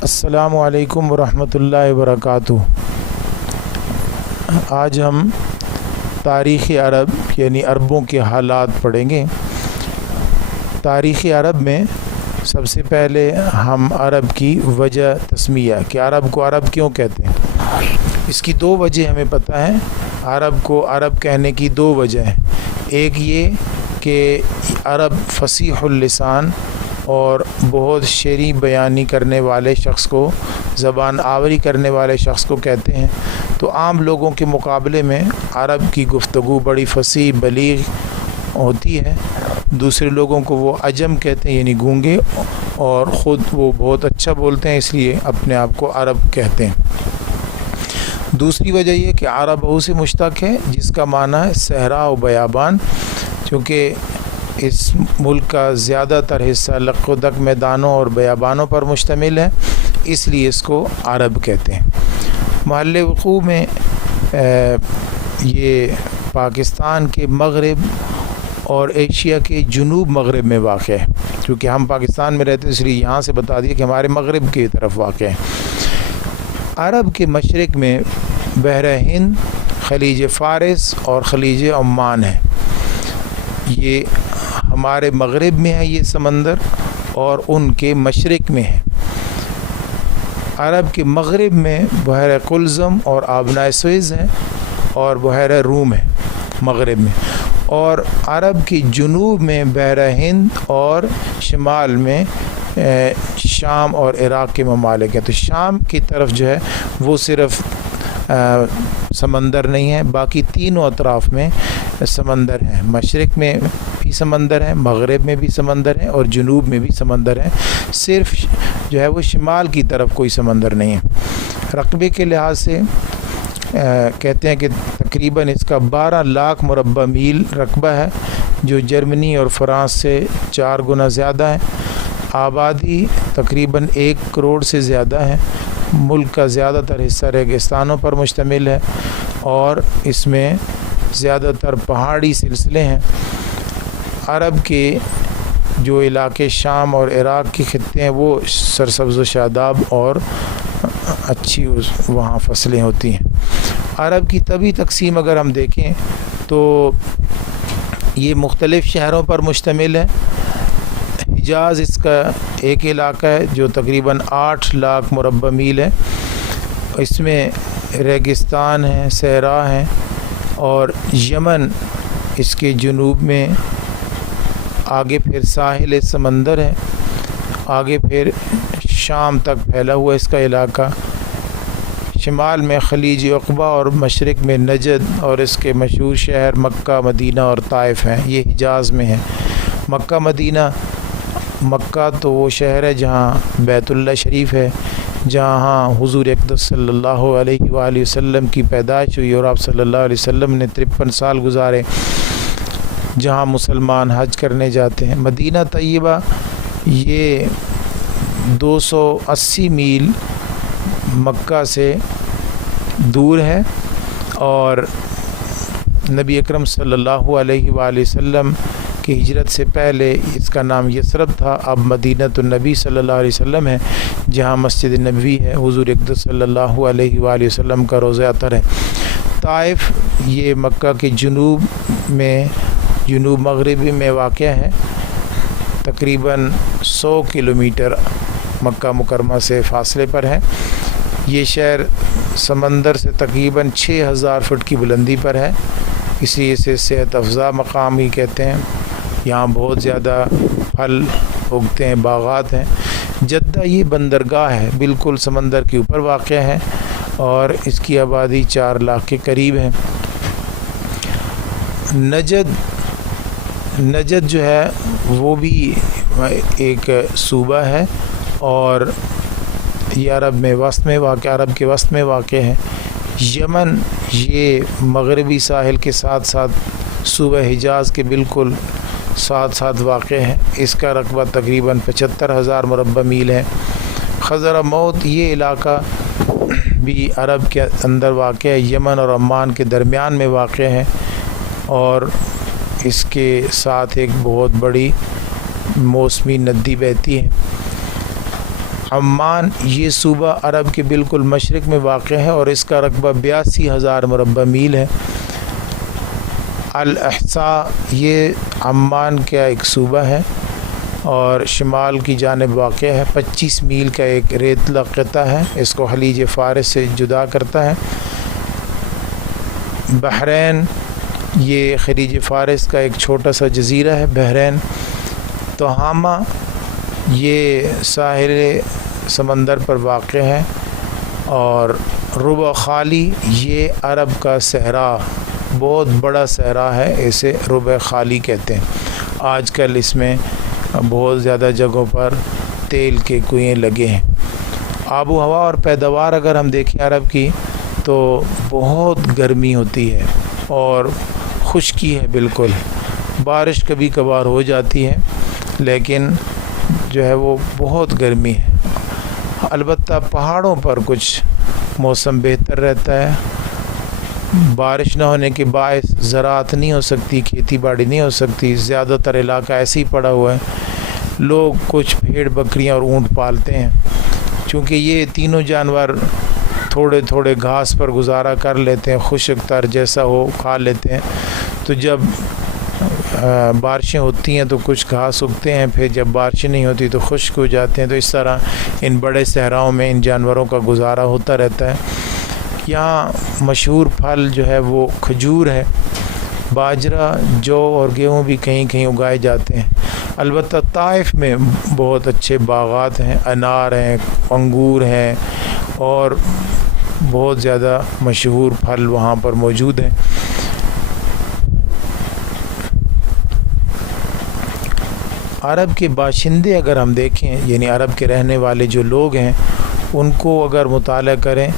अस्सलामु अलैकुम वरहमतुल्लाहि वबरकातुहू। आज हम तारीख़ अरब यानी अरबों के हालात पढ़ेंगे। तारीख़ अरब में सबसे पहले हम अरब की वजह तस्मिया कि अरब को अरब क्यों कहते हैं, इसकी दो वजह हमें पता है। अरब को अरब कहने की दो वजह हैं। एक ये कि अरब फसीहुल लिसान और बहुत शेरी बयानी करने वाले शख्स को, ज़बान आवरी करने वाले शख्स को कहते हैं। तो आम लोगों के मुकाबले में अरब की गुफ्तगू बड़ी फसीह बलीग होती है। दूसरे लोगों को वो अजम कहते हैं यानी गूंगे, और ख़ुद वो बहुत अच्छा बोलते हैं, इसलिए अपने आप को अरब कहते हैं। दूसरी वजह ये कि अरब से मुश्तक़ है जिसका माना है सहरा व बयाबान, क्योंकि इस मुल्क का ज़्यादातर हिस्सा लक़दक मैदानों और बयाबानों पर मुश्तमिल है, इसलिए इसको अरब कहते हैं। महल वक़ू में ये पाकिस्तान के मग़रिब और एशिया के जुनूब मग़रिब में वाक़ है। क्योंकि हम पाकिस्तान में रहते हैं इसलिए यहाँ से बता दिया कि हमारे मग़रिब की तरफ वाक़ है। अरब के मशरिक़ में बहर हिंद, खलीज फ़ारिस और खलीज ओमान है। ये हमारे मग़रिब में है ये समंदर, और उनके मशरिक़ में है। अरब के मग़रिब में बहर कुल्ज़म और आबनाए सुएज़ है, और बहर रूम है मग़रिब में। और अरब की जुनूब में बहर हिंद और शिमाल में शाम और इराक़ के ममालिक हैं। तो शाम की तरफ जो है वो सिर्फ़ समंदर नहीं है, बाकी तीनों अतराफ़ में समंदर हैं। मशरिक़ में भी समंदर है, मग़रिब में भी समंदर है, और जुनूब में भी समंदर है। सिर्फ जो है वो शिमाल की तरफ कोई समंदर नहीं है। रकबे के लिहाज से कहते हैं कि तकरीबन इसका 12 लाख मुरब्बा मील रकबा है, जो जर्मनी और फ़्रांस से 4 गुना ज़्यादा है। आबादी तकरीबन 1 करोड़ से ज़्यादा है। मुल्क का ज़्यादातर हिस्सा रेगिस्तानों पर मुश्तमिल है, और इसमें ज़्यादातर पहाड़ी सिलसिले हैं। अरब के जो इलाके शाम और इराक़ के खित्ते हैं वो सरसब्ज़ व शादाब और अच्छी वहाँ फसलें होती हैं। अरब की तभी तकसीम अगर हम देखें तो ये मुख्तलिफ़ शहरों पर मुश्तमिल है। हिजाज़ इसका एक इलाका है जो तकरीबन 8 लाख मुरब्बा मील है। इसमें रेगिस्तान है, सहरा है, और यमन इसके जुनूब में, आगे फिर साहिल समंदर है, आगे फिर शाम तक फैला हुआ इसका इलाका। शिमाल में खलीज उक़बा और मशरिक़ में नजद और इसके मशहूर शहर मक्का, मदीना और ताइफ़ हैं। ये हिजाज़ में है। मक्का मदीना, मक्का तो वो शहर है जहाँ बैतुल्लाह शरीफ है, जहाँ हुज़ूर अक़दस सल्लल्लाहु अलैहि वसल्लम की पैदाइश हुई, और आप सल्लल्लाहु अलैहि वसल्लम ने 53 साल गुजारे, जहाँ मुसलमान हज करने जाते हैं। मदीना तय्यबा ये 280 मील मक्का से दूर है, और नबी अकरम सल्लल्लाहु अलैहि वसल्लम की हिजरत से पहले इसका नाम यसरब था। अब मदीनतुन नबी सल्लल्लाहु अलैहि वसल्लम है, जहाँ मस्जिद नबवी है, हुज़ूर अक़दस सल्लल्लाहु अलैहि वसल्लम का रोज़ा अतर है। ताइफ़ ये मक्का के जुनूब में, जुनूब मग़रिबी में वाक़ है। तकरीबन 100 किलोमीटर मक्का मुकरमा से फ़ासले पर है। ये शहर समंदर से तकरीबन 6000 फुट की बुलंदी पर है, इसलिए इसे सेहत अफ़ज़ा मकाम ही कहते हैं। यहाँ बहुत ज़्यादा फल उगते हैं, बागात हैं। जद्दा ये बंदरगाह है, बिल्कुल समंदर के ऊपर वाक़ है, और इसकी आबादी 4 लाख के करीब है। नजद जो है वो भी एक सूबा है, और ये अरब में वस्त में वाक़, अरब के वस्त में वाक़ है। यमन ये मग़रिबी साहिल के साथ साथ सूबा हिजाज़ के बिल्कुल साथ साथ वाक़ है। इसका रकबा तकरीबन 75,000 मुरब्बा मील है। खज़र मौत ये इलाका भी अरब के अंदर वाक़ है, यमन और ओमान के दरमियान में वाक़ है, और इसके साथ एक बहुत बड़ी मौसमी नदी बहती है। عمان یہ صوبہ عرب کے بالکل مشرق میں واقع ہے اور اس کا رقبہ 82,000 مربع میل ہے۔ الاحساء یہ عمان کا ایک صوبہ ہے اور شمال کی جانب واقع ہے۔ 25 میل کا ایک ریتلا قطع ہے، اس کو خلیج فارس سے جدا کرتا ہے۔ بحرین یہ خلیج فارس کا ایک چھوٹا سا جزیرہ ہے بحرین۔ تہامہ یہ ساحل سمندر پر واقع ہے، اور ربع خالی یہ عرب کا صحرا، بہت بڑا صحرا ہے، اسے ربع خالی کہتے ہیں۔ آج کل اس میں بہت زیادہ جگہوں پر تیل کے کنویں لگے ہیں۔ آب و ہوا اور پیداوار اگر ہم دیکھیں عرب کی تو بہت گرمی ہوتی ہے اور خشکی ہے، بالکل بارش کبھی کبھار ہو جاتی ہے لیکن جو ہے وہ بہت گرمی ہے۔ البتہ پہاڑوں پر کچھ موسم بہتر رہتا ہے، بارش نہ ہونے کے باعث زراعت نہیں ہو سکتی، کھیتی باڑی نہیں ہو سکتی، زیادہ تر علاقہ ایسے ہی پڑا ہوا ہے۔ لوگ کچھ بھیڑ بکریاں اور اونٹ پالتے ہیں، چونکہ یہ تینوں جانور تھوڑے تھوڑے گھاس پر گزارا کر لیتے ہیں، خشک تر جیسا ہو کھا لیتے ہیں۔ تو جب بارشیں ہوتی ہیں تو کچھ گھاس اگتے ہیں، پھر جب بارشیں نہیں ہوتی تو خشک ہو جاتے ہیں۔ تو اس طرح ان بڑے صحراؤں میں ان جانوروں کا گزارا ہوتا رہتا ہے۔ یہاں مشہور پھل جو ہے وہ کھجور ہے، باجرہ، جو اور گیہوں بھی کہیں کہیں اگائے جاتے ہیں۔ البتہ طائف میں بہت اچھے باغات ہیں، انار ہیں، انگور ہیں اور بہت زیادہ مشہور پھل وہاں پر موجود ہیں۔ عرب کے باشندے اگر ہم دیکھیں، یعنی عرب کے رہنے والے جو لوگ ہیں ان کو اگر مطالعہ کریں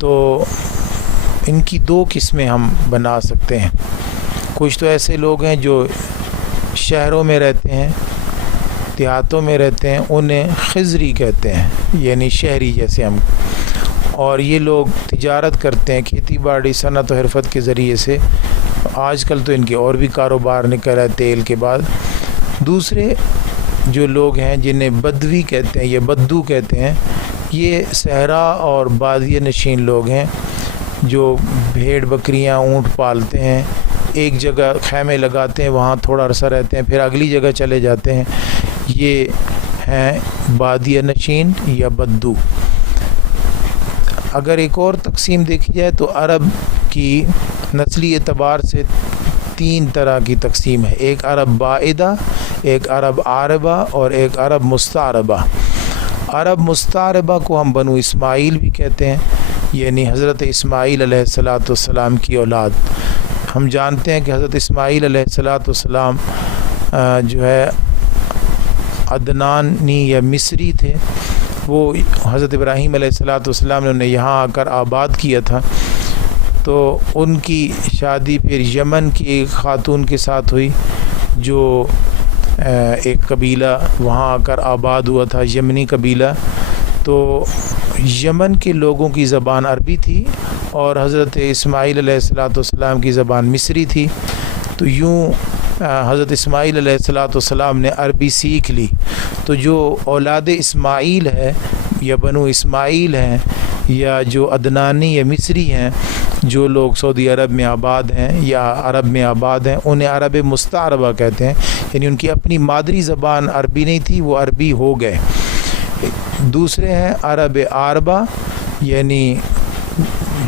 تو ان کی دو قسمیں ہم بنا سکتے ہیں۔ کچھ تو ایسے لوگ ہیں جو شہروں میں رہتے ہیں، دیہاتوں میں رہتے ہیں، انہیں خضری کہتے ہیں، یعنی شہری جیسے ہم، اور یہ لوگ تجارت کرتے ہیں، کھیتی باڑی، صنعت و حرفت کے ذریعے سے۔ آج کل تو ان کے اور بھی کاروبار نکل ہے تیل کے بعد۔ دوسرے جو لوگ ہیں جنہیں بدوی کہتے ہیں، یہ بدو کہتے ہیں، یہ صحرا اور بادیہ نشین لوگ ہیں جو بھیڑ بکریاں اونٹ پالتے ہیں، ایک جگہ خیمے لگاتے ہیں، وہاں تھوڑا عرصہ رہتے ہیں، پھر اگلی جگہ چلے جاتے ہیں۔ یہ ہیں بادیہ نشین یا بدو۔ اگر ایک اور تقسیم دیکھی جائے تو عرب کی نسلی اعتبار سے 3 طرح کی تقسیم ہے، ایک عرب بائدہ، ایک عرب عاربہ اور ایک عرب مستعربہ۔ عرب مستعربہ کو ہم بنو اسماعیل بھی کہتے ہیں، یعنی حضرت اسماعیل علیہ السلام کی اولاد۔ ہم جانتے ہیں کہ حضرت اسماعیل علیہ السلام جو ہے عدنانی یا مصری تھے، وہ حضرت ابراہیم علیہ السلام نے انہیں یہاں آ کر آباد کیا تھا۔ تو ان کی شادی پھر یمن کی ایک خاتون کے ساتھ ہوئی، جو ایک قبیلہ وہاں آ کر آباد ہوا تھا، یمنی قبیلہ۔ تو یمن کے لوگوں کی زبان عربی تھی اور حضرت اسماعیل علیہ السلام کی زبان مصری تھی۔ تو یوں حضرت اسماعیل علیہ السلام نے عربی سیکھ لی۔ تو جو اولاد اسماعیل ہے یا بنو اسماعیل ہیں یا جو عدنانی یا مصری ہیں، جو لوگ سعودی عرب میں آباد ہیں یا عرب میں آباد ہیں، انہیں عرب مستعربہ کہتے ہیں، یعنی ان کی اپنی مادری زبان عربی نہیں تھی، وہ عربی ہو گئے۔ دوسرے ہیں عرب عاربہ، یعنی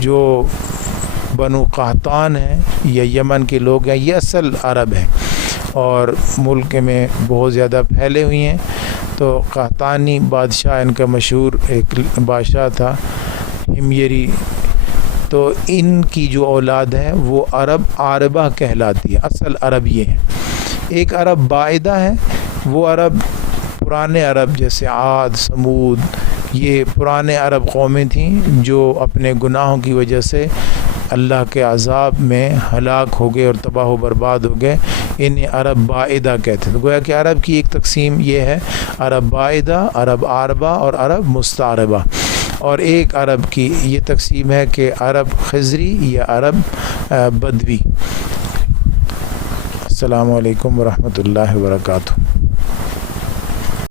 جو بنو قحطان ہیں یا یمن کے لوگ ہیں، یہ اصل عرب ہیں اور ملک میں بہت زیادہ پھیلے ہوئی ہیں۔ تو قحطانی بادشاہ، ان کا مشہور ایک بادشاہ تھا ہمیری، تو ان کی جو اولاد ہے وہ عرب عاربہ کہلاتی ہے، اصل عرب یہ ہے۔ ایک عرب بائدہ ہے، وہ عرب پرانے عرب جیسے عاد، سمود، یہ پرانے عرب قومیں تھیں جو اپنے گناہوں کی وجہ سے اللہ کے عذاب میں ہلاک ہو گئے اور تباہ و برباد ہو گئے، انہیں عرب بائدہ کہتے ہیں۔ تو گویا کہ عرب کی ایک تقسیم یہ ہے، عرب بائدہ، عرب عاربہ اور عرب مستعربہ۔ اور ایک عرب کی یہ تقسیم ہے کہ عرب خضری یا عرب بدوی۔ السلام علیکم ورحمۃ اللہ وبرکاتہ۔